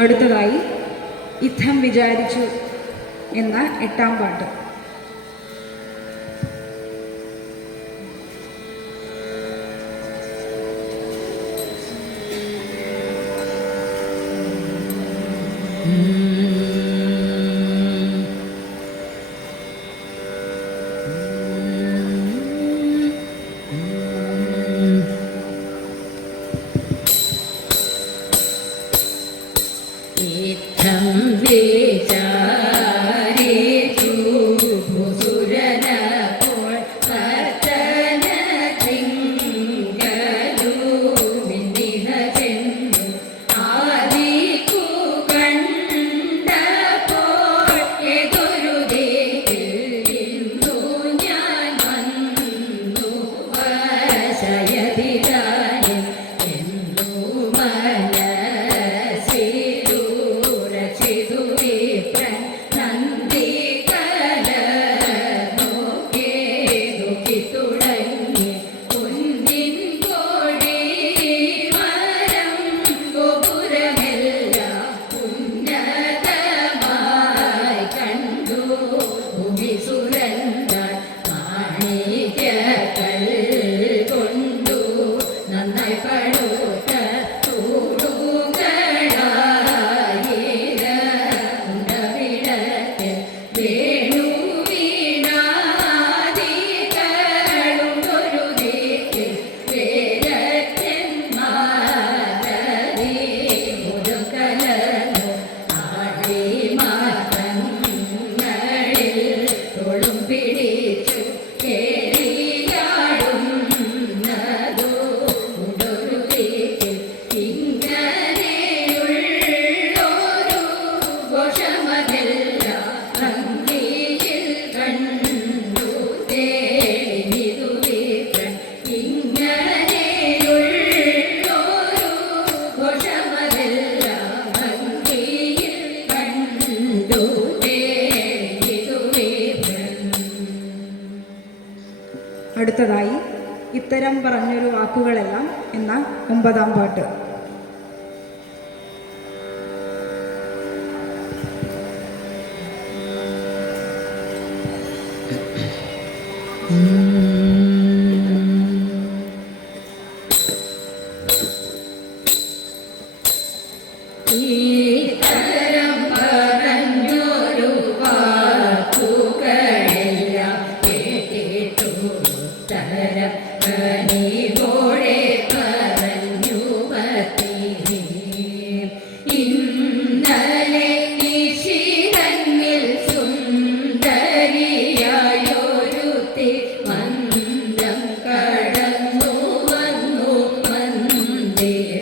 അടുത്തതായി യുദ്ധം വിചാരിച്ചു എന്ന എട്ടാം പാട്ട് Mm-hmm. അടുത്തതായി ഇത്തരം പറഞ്ഞൊരു വാക്കുകളെല്ലാം എന്ന ഒമ്പതാം പാട്ട്. ഈ day